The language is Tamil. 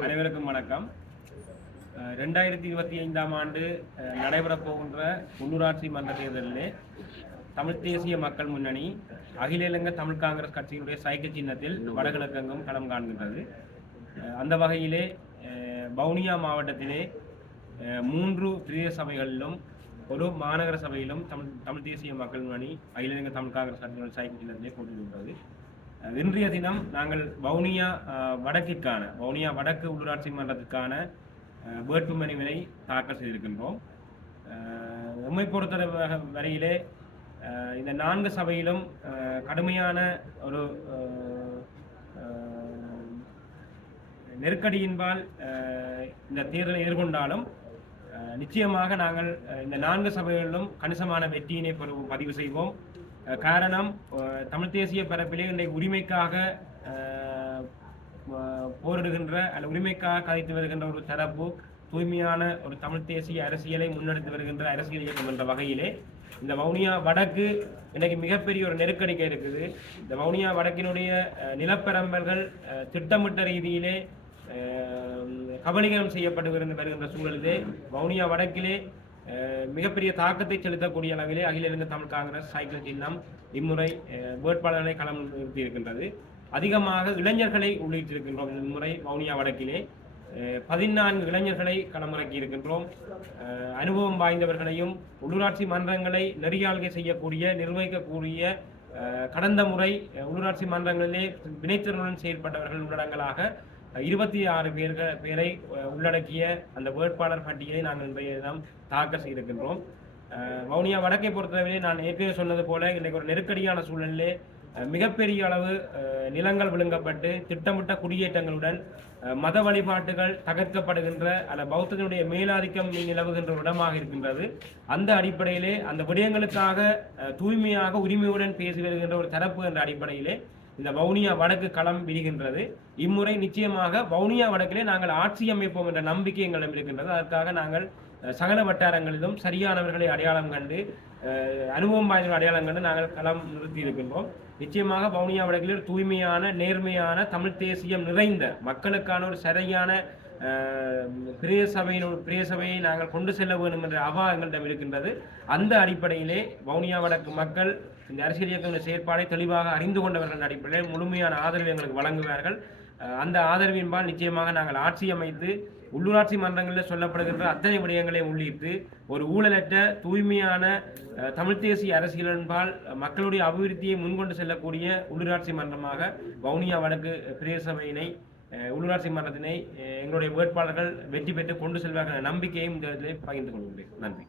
அனைவருக்கும் வணக்கம். ரெண்டாயிரத்தி இருபத்தி ஐந்தாம் ஆண்டு நடைபெறப் போகின்ற உள்ளூராட்சி மன்ற தேர்தலிலே தமிழ் தேசிய மக்கள் முன்னணி அகில இலங்கை தமிழ் காங்கிரஸ் கட்சியினுடைய சைக்கிள் சின்னத்தில் வடகிழக்கெங்கும் களம் காண்கின்றது. அந்த வகையிலே வவுனியா மாவட்டத்திலே மூன்று பிரதேச சபைகளிலும் ஒரு மாநகர சபையிலும் தமிழ் தமிழ் தேசிய மக்கள் முன்னணி அகில இலங்கை தமிழ் காங்கிரஸ் கட்சியினுடைய சைக்கிள் சின்னத்திலே போட்டியிடுகிறது. இன்றைய தினம் நாங்கள் வவுனியா வடக்கிற்கான வவுனியா வடக்கு உள்ளூராட்சி மன்றத்திற்கான வேட்புமனுவினை தாக்கல் செய்திருக்கின்றோம். உண்மை எம்மை பொறுத்தளவு வரையிலே இந்த நான்கு சபையிலும் கடுமையான ஒரு நெருக்கடியின்பால் இந்த தேர்தலை எதிர்கொண்டாலும் நிச்சயமாக நாங்கள் இந்த நான்கு சபைகளிலும் கணிசமான வெற்றியினை பதிவு செய்வோம். காரணம் தமிழ் தேசிய பரப்பிலே இன்றைக்கு உரிமைக்காக போரிடுகின்ற அல்ல உரிமைக்காக கதைத்து வருகின்ற ஒரு தரப்பு தூய்மையான ஒரு தமிழ் தேசிய அரசியலை முன்னெடுத்து வருகின்ற அரசியல் இயக்கம் என்ற வகையிலே இந்த வவுனியா வடக்கு இன்றைக்கு மிகப்பெரிய ஒரு நெருக்கடிக்க இருக்குது. இந்த வவுனியா வடக்கினுடைய நிலப்பரம்பல்கள் திட்டமிட்ட ரீதியிலே கபலீகரம் செய்யப்பட்டு வருகின்ற சூழலிலே வவுனியா வடக்கிலே மிகப்பெரிய தாக்கத்தை செலுத்தக்கூடிய அளவிலே அகில இலங்கை தமிழ் காங்கிரஸ் சைக்கிள் சின்னம் இம்முறை வேட்பாளர்களை களம் நிறுத்தி இருக்கின்றது அதிகமாக இளைஞர்களை உள்ளிட்டிருக்கின்றோம் இம்முறை வவுனியா வடக்கிலே. பதினான்கு இளைஞர்களை களமிறக்கி இருக்கின்றோம் அனுபவம் வாய்ந்தவர்களையும் உள்ளூராட்சி மன்றங்களை நெறியாள்கை செய்யக்கூடிய நிர்வகிக்கக்கூடிய கடந்த முறை உள்ளூராட்சி மன்றங்களிலே வினைத்திறனுடன் செயற்பட்டவர்கள் உள்ளடங்கலாக இருபத்தி ஆறு பேர்கள் பேரை உள்ளடக்கிய அந்த வேட்பாளர் பட்டியலை நாங்கள் இன்றைய தினம் தாக்கல் செய்திருக்கின்றோம். வவுனியா வடக்கை பொறுத்தவரை நான் ஏற்கனவே சொன்னது போல இன்றைக்கு ஒரு நெருக்கடியான சூழலிலே மிகப்பெரிய அளவு நிலங்கள் விழுங்கப்பட்டு திட்டமிட்ட குடியேற்றங்களுடன் மத வழிபாட்டுகள் தகர்க்கப்படுகின்ற அல்ல பௌத்தத்தினுடைய மேலாதிக்கம் நிலவுகின்ற ஒரு இடமாக இருக்கின்றது. அந்த அடிப்படையிலே அந்த விடயங்களுக்காக தூய்மையாக உரிமையுடன் பேசி வருகின்ற ஒரு தரப்பு என்ற அடிப்படையிலே இந்த வவுனியா வடக்கு களம் விடுகின்றது இம்முறை நிச்சயமாக வவுனியா வடக்கிலே நாங்கள் ஆட்சி அமைப்போம் என்ற நம்பிக்கை எங்களிடம் இருக்கின்றது. அதற்காக நாங்கள் சகல வட்டாரங்களிலும் சரியானவர்களை அடையாளம் கண்டு அனுபவம் வாய்ந்த அடையாளம் கண்டு நாங்கள் களம் நிறுத்தி இருக்கின்றோம். நிச்சயமாக வவுனியா வடக்கில் தூய்மையான நேர்மையான தமிழ் தேசியம் நிறைந்த மக்களுக்கான ஒரு சரியான பிரிய சபையின் பிரிய சபையை நாங்கள் கொண்டு செல்ல வேண்டும் என்ற அவா எங்களிடம் இருக்கின்றது. அந்த அடிப்படையிலே வவுனியா வடக்கு மக்கள் இந்த அரசியல் இயக்கங்களின் செயற்பாடை தெளிவாக அறிந்து கொண்டவர்கள் அடிப்படையில் முழுமையான ஆதரவு எங்களுக்கு வழங்குவார்கள். அந்த ஆதரவின்பால் நிச்சயமாக நாங்கள் ஆட்சி அமைத்து உள்ளூராட்சி மன்றங்களில் சொல்லப்படுகின்ற அத்தனை விடயங்களை உள்ளிட்டு ஒரு ஊழலற்ற தூய்மையான தமிழ் தேசிய அரசியலின்பால் மக்களுடைய அபிவிருத்தியை முன்கொண்டு செல்லக்கூடிய உள்ளூராட்சி மன்றமாக வவுனியா வடக்கு பிரதேசமையினை உள்ளூராட்சி மன்றத்தினை எங்களுடைய வேட்பாளர்கள் வெற்றி பெற்று கொண்டு செல்வார்கள் நம்பிக்கையும் இந்த இடத்திலே பகிர்ந்து கொள்கிறேன். நன்றி.